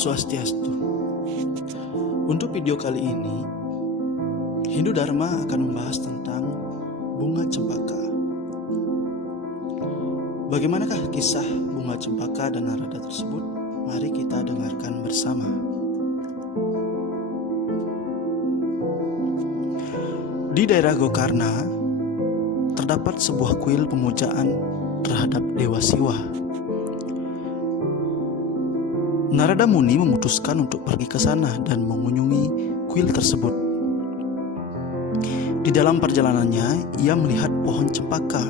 Swastiastu. Untuk video kali ini, Hindu Dharma akan membahas tentang bunga cempaka. Bagaimanakah kisah bunga cempaka dan Narada tersebut? Mari kita dengarkan bersama. Di daerah Gokarna, terdapat sebuah kuil pemujaan terhadap Dewa Siwa. Narada Muni memutuskan untuk pergi ke sana dan mengunjungi kuil tersebut. Di dalam perjalanannya, ia melihat pohon cempaka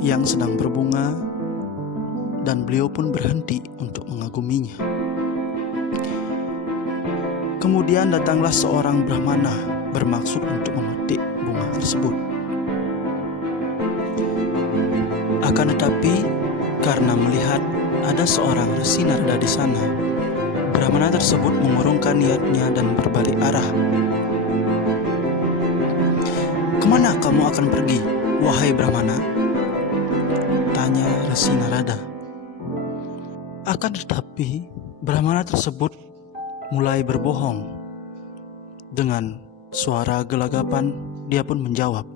yang sedang berbunga dan beliau pun berhenti untuk mengaguminya. Kemudian datanglah seorang Brahmana bermaksud untuk memetik bunga tersebut. Akan tetapi, karena melihat ada seorang Resi Narada di sana, Brahmana tersebut mengurungkan niatnya dan berbalik arah. "Kemana kamu akan pergi, wahai Brahmana?" tanya Resi Narada. Akan tetapi, Brahmana tersebut mulai berbohong. Dengan suara gelagapan, dia pun menjawab,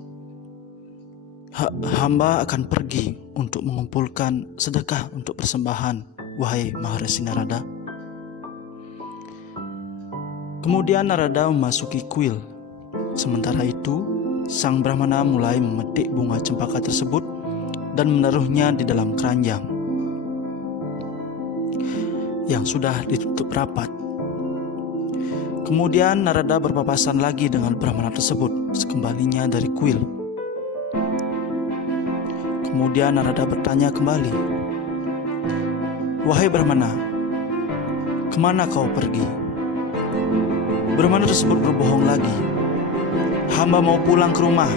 "Hamba akan pergi untuk mengumpulkan sedekah untuk persembahan, wahai Maharesi Narada." Kemudian Narada memasuki kuil. Sementara itu, sang Brahmana mulai memetik bunga cempaka tersebut dan menaruhnya di dalam keranjang yang sudah ditutup rapat. Kemudian Narada berpapasan lagi dengan Brahmana tersebut sekembalinya dari kuil. Kemudian Narada bertanya kembali, "Wahai Brahmana, kemana kau pergi?" Brahmana tersebut berbohong lagi, "Hamba mau pulang ke rumah.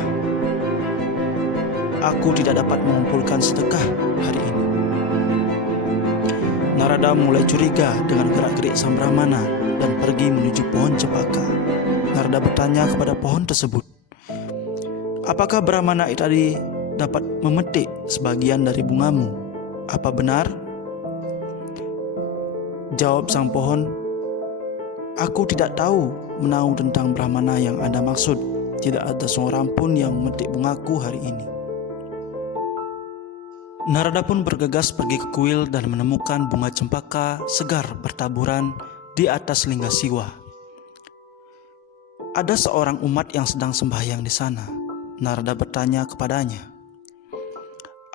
Aku tidak dapat mengumpulkan sedekah hari ini." Narada mulai curiga dengan gerak-gerik sang Brahmana dan pergi menuju pohon cempaka. Narada bertanya kepada pohon tersebut, "Apakah Brahmana tadi dapat memetik sebagian dari bungamu? Apa benar?" Jawab sang pohon, "Aku tidak tahu menahu tentang Brahmana yang Anda maksud. Tidak ada seorang pun yang memetik bungaku hari ini." Narada pun bergegas pergi ke kuil dan menemukan bunga cempaka segar bertaburan di atas lingga Siwa. Ada seorang umat yang sedang sembahyang di sana. Narada bertanya kepadanya,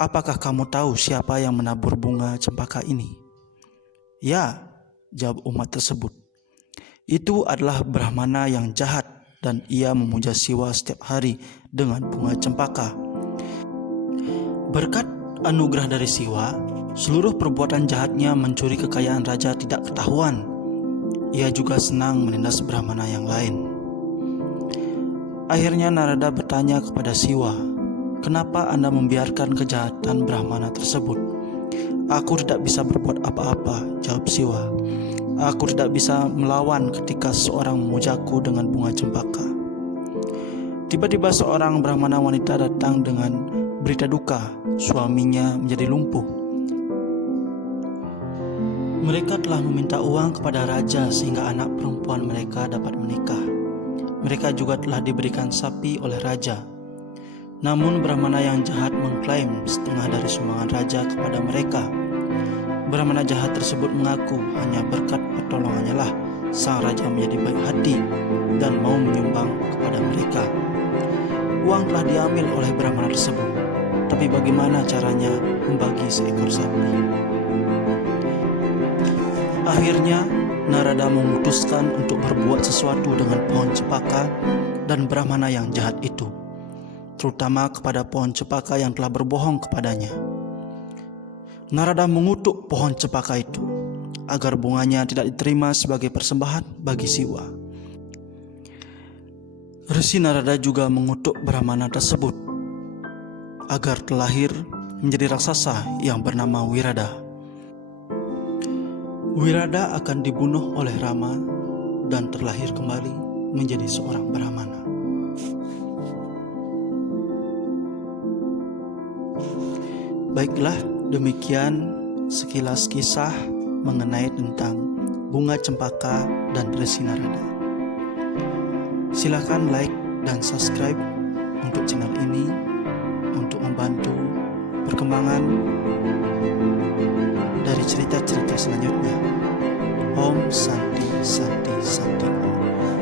"Apakah kamu tahu siapa yang menabur bunga cempaka ini?" "Ya," jawab umat tersebut. "Itu adalah Brahmana yang jahat dan ia memuja Siwa setiap hari dengan bunga cempaka. Berkat anugerah dari Siwa, seluruh perbuatan jahatnya mencuri kekayaan raja tidak ketahuan. Ia juga senang menindas Brahmana yang lain." Akhirnya Narada bertanya kepada Siwa, "Kenapa Anda membiarkan kejahatan Brahmana tersebut?" "Aku tidak bisa berbuat apa-apa," jawab Siwa. "Aku tidak bisa melawan ketika seorang memujaku dengan bunga cempaka." Tiba-tiba seorang Brahmana wanita datang dengan berita duka, suaminya menjadi lumpuh. Mereka telah meminta uang kepada raja sehingga anak perempuan mereka dapat menikah. Mereka juga telah diberikan sapi oleh raja. Namun Brahmana yang jahat mengklaim setengah dari sumbangan raja kepada mereka. Brahmana jahat tersebut mengaku hanya berkat pertolongannya lah sang raja menjadi baik hati dan mau menyumbang kepada mereka. Uang telah diambil oleh Brahmana tersebut, tapi bagaimana caranya membagi seekor sapi? Akhirnya Narada memutuskan untuk berbuat sesuatu dengan pohon cempaka dan Brahmana yang jahat itu, terutama kepada pohon cempaka yang telah berbohong kepadanya. Narada mengutuk pohon cempaka itu agar bunganya tidak diterima sebagai persembahan bagi Siwa. Resi Narada juga mengutuk Brahmana tersebut agar terlahir menjadi raksasa yang bernama Wirada. Wirada akan dibunuh oleh Rama dan terlahir kembali menjadi seorang Brahmana. Baiklah, demikian sekilas kisah mengenai tentang bunga cempaka, dan resi narada. Silakan like dan subscribe untuk channel ini untuk membantu perkembangan dari cerita-cerita selanjutnya. Om Santi Santi Santi Om.